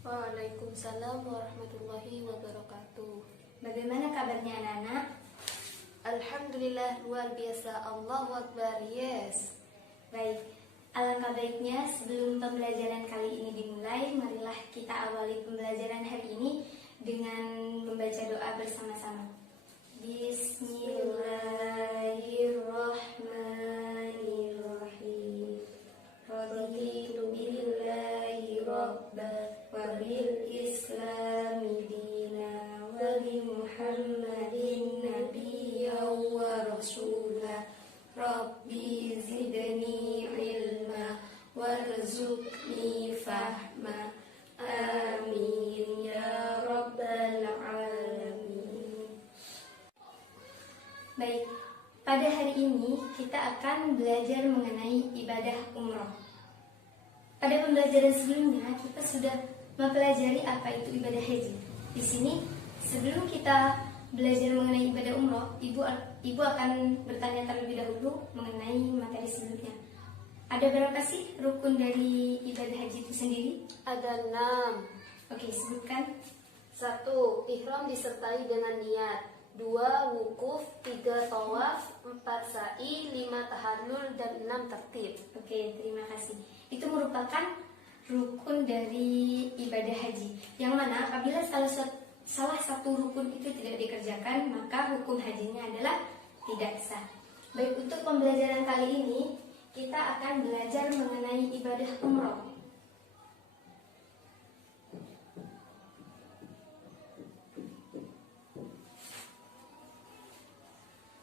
Waalaikumsalam warahmatullahi wabarakatuh. Bagaimana kabarnya anak-anak? Alhamdulillah, luar biasa. Allahu Akbar. Yes. Baik, alangkah baiknya sebelum pembelajaran kali ini dimulai, marilah kita awali pembelajaran hari ini dengan membaca doa bersama-sama. Bismillahirrahmanirrahim. Raditu billahi rabba wa bil islami dina wa bi Muhammadin nabiyyan wa rasulah. Rabbi zidni ilma warzuqni fahma. Amin ya rabbal alamin. Baik, pada hari ini kita akan belajar mengenai ibadah umroh. Pada pembelajaran sebelumnya kita sudah mempelajari apa itu ibadah haji. Di sini sebelum kita belajar mengenai ibadah umroh, ibu akan bertanya terlebih dahulu mengenai materi sebelumnya. Ada berapa sih rukun dari ibadah haji itu sendiri? Ada 6. Oke, sebutkan. 1. Ihram disertai dengan niat. 2. Wukuf. 3. Tawaf. 4. Sa'i. 5. Tahallul. Dan 6. tertib. Oke, terima kasih. Itu merupakan rukun dari ibadah haji, yang mana apabila salah satu rukun itu tidak dikerjakan, maka hukum hajinya adalah tidak sah. Baik, untuk pembelajaran kali ini kita akan belajar mengenai ibadah umroh.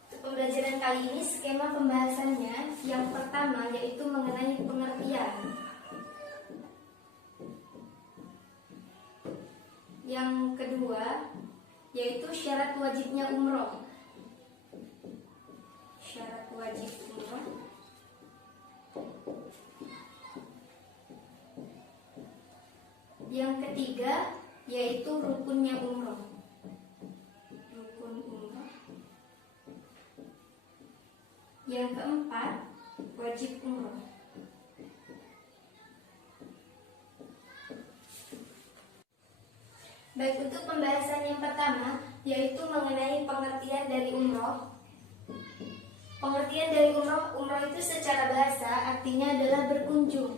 Untuk pembelajaran kali ini skema pembahasannya yang pertama yaitu mengenai pengertian. Yang kedua yaitu syarat wajibnya umroh. Syarat wajib umroh. Yang ketiga yaitu rukunnya umroh. Rukun umroh. Yang keempat wajib umroh. Baik, untuk pembahasan yang pertama yaitu mengenai pengertian dari umroh. Pengertian dari umroh itu secara bahasa artinya adalah berkunjung.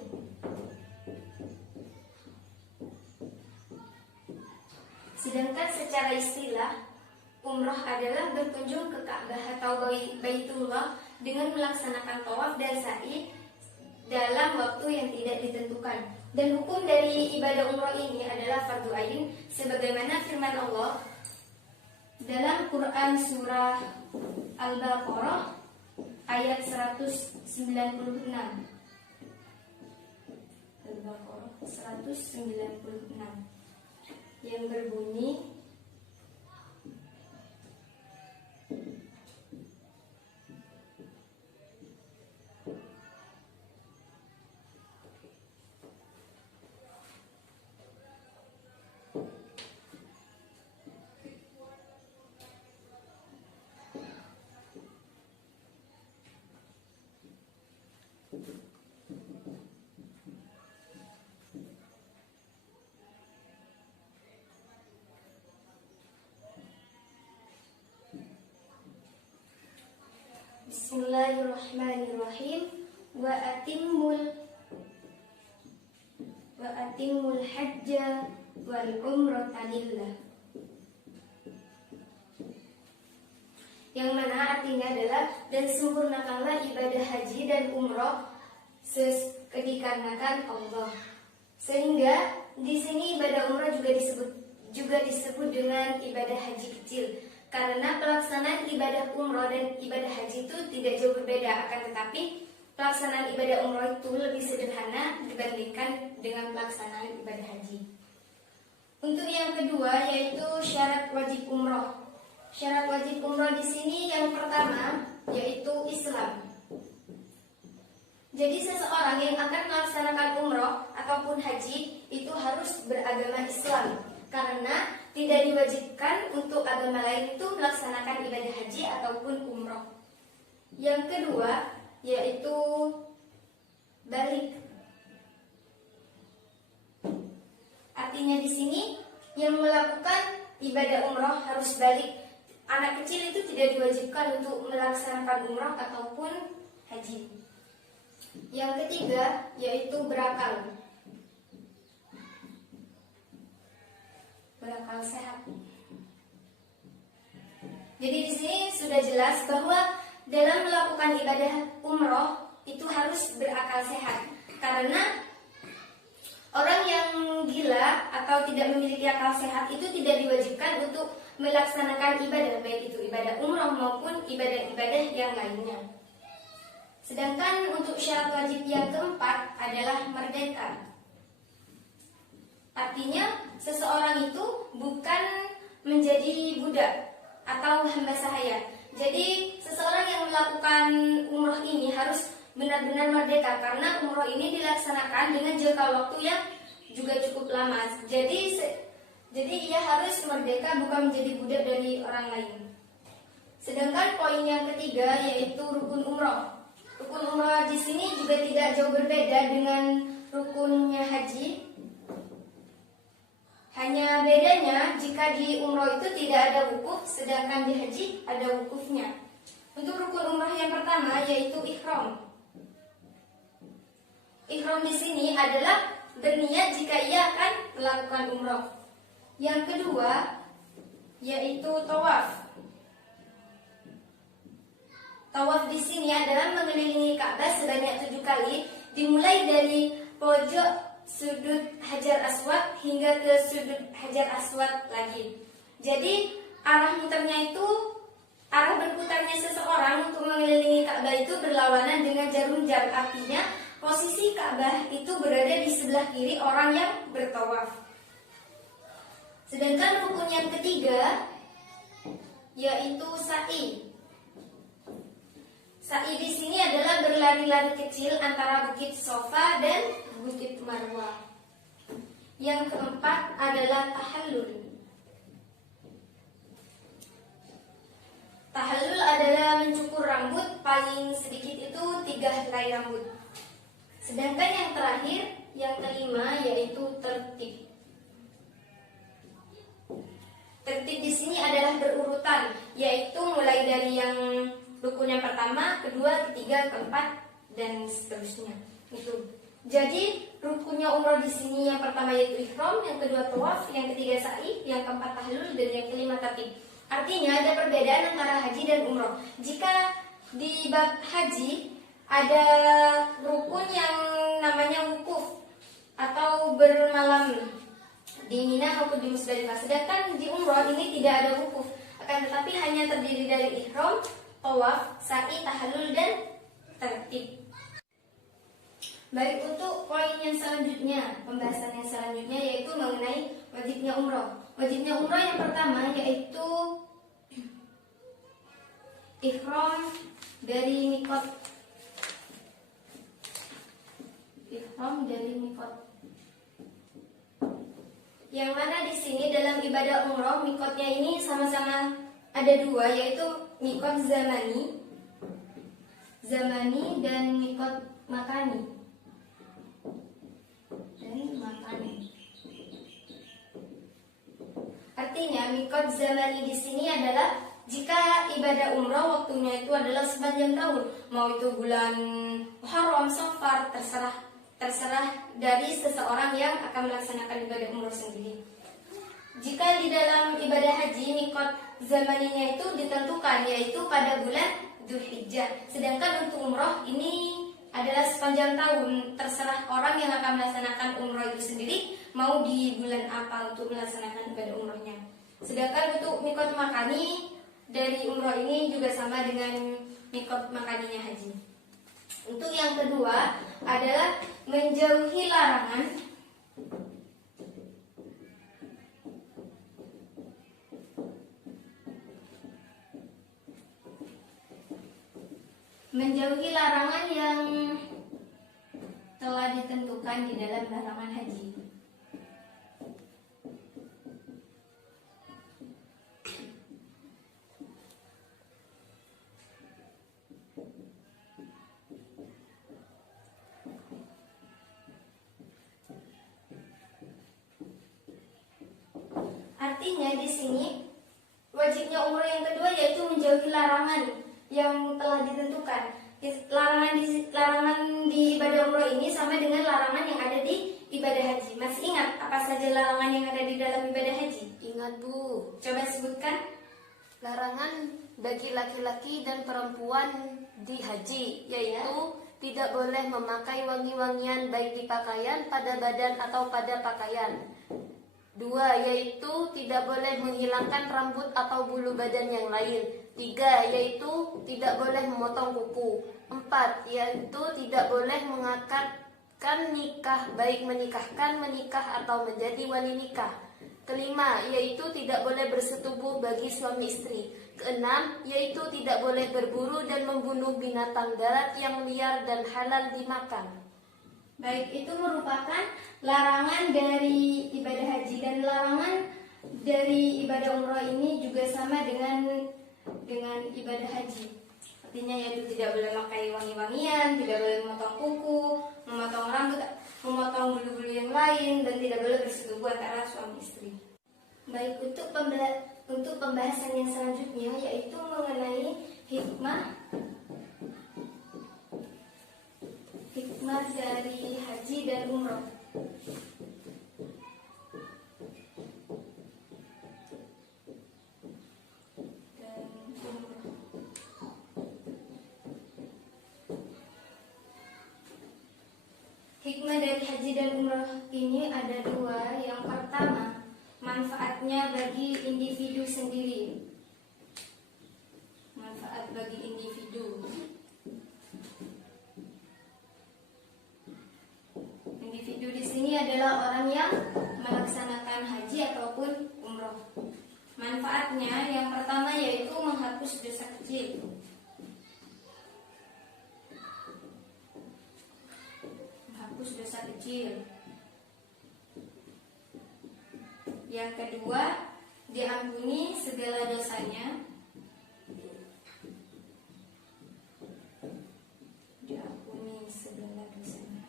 Sedangkan secara istilah, umroh adalah berkunjung ke Ka'bah atau Baitullah dengan melaksanakan tawaf dan sa'i dalam waktu yang tidak ditentukan. Dan hukum dari ibadah umroh ini adalah fardu ain, sebagaimana firman Allah dalam Quran surah Al-Baqarah ayat 196. Al-Baqarah 196 yang berbunyi, Bismillahirrahmanirrahim. Wa atimul hajja wal umrata lillah. Yang mana artinya adalah, dan sempurnakanlah ibadah haji dan umroh dikarenakan Allah. Sehingga di sini ibadah umroh juga disebut dengan ibadah haji kecil. Karena pelaksanaan ibadah umroh dan ibadah haji itu tidak jauh berbeda, akan tetapi pelaksanaan ibadah umroh itu lebih sederhana dibandingkan dengan pelaksanaan ibadah haji. Untuk yang kedua yaitu syarat wajib umroh. Syarat wajib umroh di sini yang pertama yaitu Islam. Jadi seseorang yang akan melaksanakan umroh ataupun haji itu harus beragama Islam, karena tidak diwajibkan untuk agama lain itu melaksanakan ibadah haji ataupun umroh. Yang kedua yaitu balik. Artinya Artinya di sini yang melakukan ibadah umroh harus balik. Anak kecil itu tidak diwajibkan untuk melaksanakan umroh ataupun haji. Yang ketiga yaitu berakal. Berakal sehat. Jadi di sini sudah jelas bahwa dalam melakukan ibadah umroh itu harus berakal sehat. Karena orang yang gila atau tidak memiliki akal sehat itu tidak diwajibkan untuk melaksanakan ibadah, baik itu ibadah umroh maupun ibadah-ibadah yang lainnya. Sedangkan untuk syarat wajib yang keempat adalah merdeka. Artinya seseorang itu bukan menjadi budak atau hamba sahaya. Jadi seseorang yang melakukan umroh ini harus benar-benar merdeka karena umroh ini dilaksanakan dengan jangka waktu yang juga cukup lama. Jadi ia harus merdeka, bukan menjadi budak dari orang lain. Sedangkan poin yang ketiga yaitu rukun umroh. Rukun umroh di sini juga tidak jauh berbeda dengan rukunnya haji. Hanya bedanya jika di umroh itu tidak ada wukuf, sedangkan di haji ada wukufnya. Untuk rukun umroh yang pertama yaitu ihram. Ihram di sini adalah berniat jika ia akan melakukan umroh. Yang kedua yaitu tawaf. Tawaf di sini adalah mengelilingi Ka'bah sebanyak 7 kali, dimulai dari pojok sudut Hajar Aswad hingga ke sudut Hajar Aswad lagi. Jadi arah berputarnya seseorang untuk mengelilingi Ka'bah itu berlawanan dengan jarum jam. Artinya posisi Ka'bah itu berada di sebelah kiri orang yang bertawaf. Sedangkan rukun yang ketiga yaitu sa'i. Sa'i di sini adalah berlari-lari kecil antara Bukit Sofa dan Bukit Marwah. Yang keempat adalah tahallul. Tahallul adalah mencukur rambut, paling sedikit itu 3 helai rambut. Sedangkan yang terakhir, yang kelima yaitu tertib. Tertib di sini adalah berurutan, yaitu mulai dari yang rukun yang pertama, kedua, ketiga, keempat, dan seterusnya. Itu. Jadi rukunnya umroh di sini yang pertama yaitu ihram, yang kedua tawaf, yang ketiga sa'i, yang keempat tahlul, dan yang kelima tertib. Artinya ada perbedaan antara haji dan umroh. Jika di bab haji ada rukun yang namanya wukuf atau bermalam di Mina maupun di Musdalifah. Sedangkan di umroh ini tidak ada wukuf, akan tetapi hanya terdiri dari ihram, tawaf, sa'i, tahallul, dan tertib. Baik, untuk poin yang selanjutnya, pembahasan yang selanjutnya yaitu mengenai wajibnya umroh. Wajibnya umroh yang pertama yaitu ihram dari mikot. Ihram dari mikot. Yang mana di sini dalam ibadah umroh mikotnya ini sama-sama ada 2, yaitu mikot zamani dan mikot makani. Artinya mikot zamani di sini adalah jika ibadah umroh waktunya itu adalah sepanjang tahun, mau itu bulan Muharram, Safar, terserah dari seseorang yang akan melaksanakan ibadah umroh sendiri. Jika di dalam ibadah haji mikot zamaninya itu ditentukan yaitu pada bulan Dzulhijjah. Sedangkan untuk umroh ini adalah sepanjang tahun, terserah orang yang akan melaksanakan umroh itu sendiri mau di bulan apa untuk melaksanakan ibadah umrohnya. Sedangkan untuk mikot makani dari umroh ini juga sama dengan mikot makaninya haji. Untuk yang kedua adalah menjauhi larangan yang telah ditentukan di dalam larangan haji. Artinya di sini wajibnya umroh yang kedua yaitu menjauhi larangan yang telah ditentukan. Larangan di ibadah umroh ini sama dengan larangan yang ada di ibadah haji. Masih ingat apa saja larangan yang ada di dalam ibadah haji? Ingat Bu, Coba sebutkan. larangan bagi laki-laki dan perempuan di haji, yaitu tidak boleh memakai wangi-wangian baik di pakaian, pada badan atau pada pakaian. 2, yaitu tidak boleh menghilangkan rambut atau bulu badan yang lain. 3, yaitu tidak boleh memotong kuku. 4, yaitu tidak boleh mengakadkan nikah, baik menikahkan, menikah atau menjadi wali nikah. 5, yaitu tidak boleh bersetubuh bagi suami istri. 6, yaitu tidak boleh berburu dan membunuh binatang darat yang liar dan halal dimakan. Baik, itu merupakan larangan dari ibadah haji, dan larangan dari ibadah umroh ini juga sama dengan ibadah haji. Artinya yaitu tidak boleh memakai wangi-wangian, tidak boleh memotong kuku, memotong rambut, memotong bulu-bulu yang lain, dan tidak boleh bersetubuh antara suami istri. Baik, untuk pembahasan yang selanjutnya yaitu mengenai hikmah dari haji dan umroh. Hikmah dari haji dan umroh ini ada 2. Yang pertama, manfaatnya bagi individu sendiri. Manfaat bagi individu. Individu di sini adalah orang yang melaksanakan haji ataupun umroh. Manfaatnya yang pertama yaitu menghapus dosa kecil. Menghapus dosa kecil. Yang kedua, diampuni segala dosanya. Diampuni segala dosanya.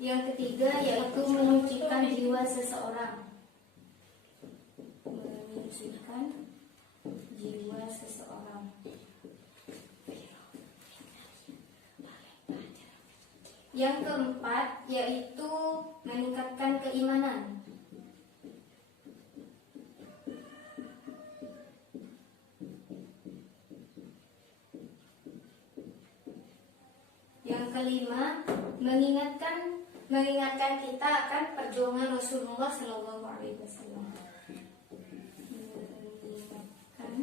Yang ketiga yaitu menyucikan jiwa seseorang. Menyucikan jiwa seseorang. Yang keempat yaitu meningkatkan keimanan. Yang kelima, mengingatkan kita akan perjuangan Rasulullah Shallallahu Alaihi Wasallam. Mengingatkan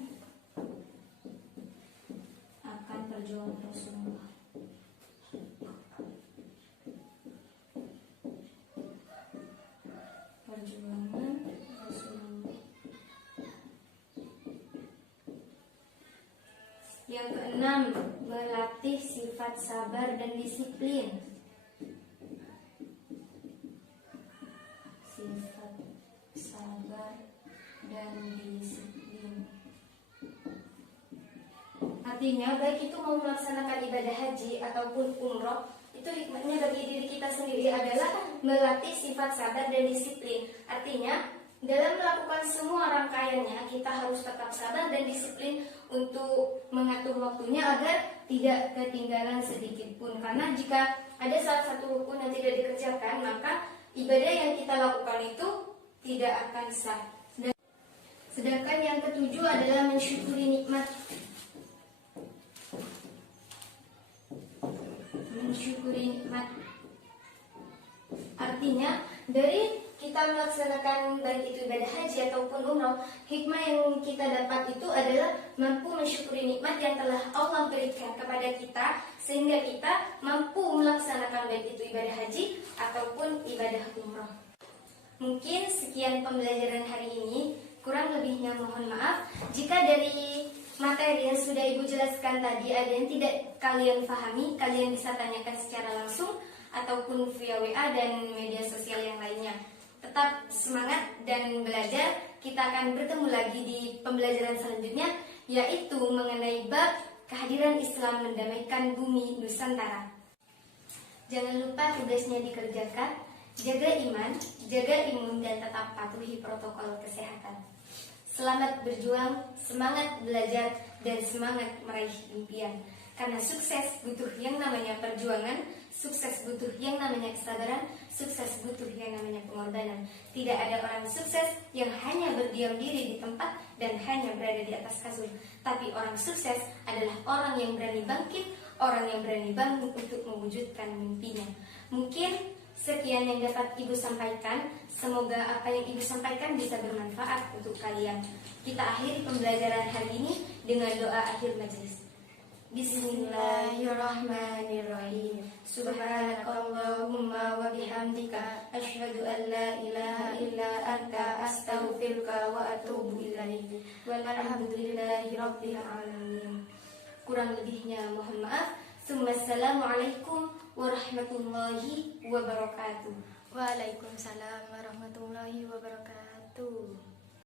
akan perjuangan Rasulullah. Perjuangan Rasulullah. Yang keenam, melatih sifat sabar dan disiplin. Sifat sabar dan disiplin. Artinya baik itu mau melaksanakan ibadah haji ataupun umroh, itu hikmahnya bagi diri kita sendiri adalah melatih sifat sabar dan disiplin. Artinya dalam melakukan semua rangkaiannya kita harus tetap sabar dan disiplin untuk mengatur waktunya agar tidak ketinggalan sedikit pun. Karena jika ada salah satu rukun yang tidak dikerjakan, maka ibadah yang kita lakukan itu tidak akan sah. Sedangkan yang ketujuh adalah mensyukuri nikmat. Mensyukuri nikmat. Artinya dari kita melaksanakan baik itu ibadah haji ataupun umroh, hikmah yang kita dapat itu adalah mampu mensyukuri nikmat yang telah Allah berikan kepada kita, sehingga kita mampu melaksanakan baik itu ibadah haji ataupun ibadah umroh. Mungkin sekian pembelajaran hari ini, kurang lebihnya mohon maaf. Jika dari materi yang sudah Ibu jelaskan tadi ada yang tidak kalian pahami, kalian bisa tanyakan secara langsung ataupun via WA dan media sosial yang lainnya. Tetap semangat dan belajar. Kita akan bertemu lagi di pembelajaran selanjutnya, yaitu mengenai bab kehadiran Islam mendamaikan bumi Nusantara. Jangan lupa tugasnya dikerjakan. Jaga iman, jaga imun, dan tetap patuhi protokol kesehatan. Selamat berjuang, semangat belajar, dan semangat meraih impian. Karena sukses butuh yang namanya perjuangan, sukses butuh yang namanya kesabaran, sukses butuh yang namanya pengorbanan. Tidak ada orang sukses yang hanya berdiam diri di tempat dan hanya berada di atas kasur. Tapi orang sukses adalah orang yang berani bangkit, orang yang berani bangun untuk mewujudkan mimpinya. Mungkin sekian yang dapat Ibu sampaikan. Semoga apa yang Ibu sampaikan bisa bermanfaat untuk kalian. Kita akhiri pembelajaran hari ini dengan doa akhir majelis. Bismillahirrahmanirrahim. Subhanakallahumma wa bihamdika asyhadu an la ilaha illa anta astaghfiruka wa atubu ilaik. Walhamdulillahi rabbil alamin. Kurang lebihnya mohon maaf. Assalamualaikum warahmatullahi wabarakatuh. Waalaikumsalam warahmatullahi wabarakatuh.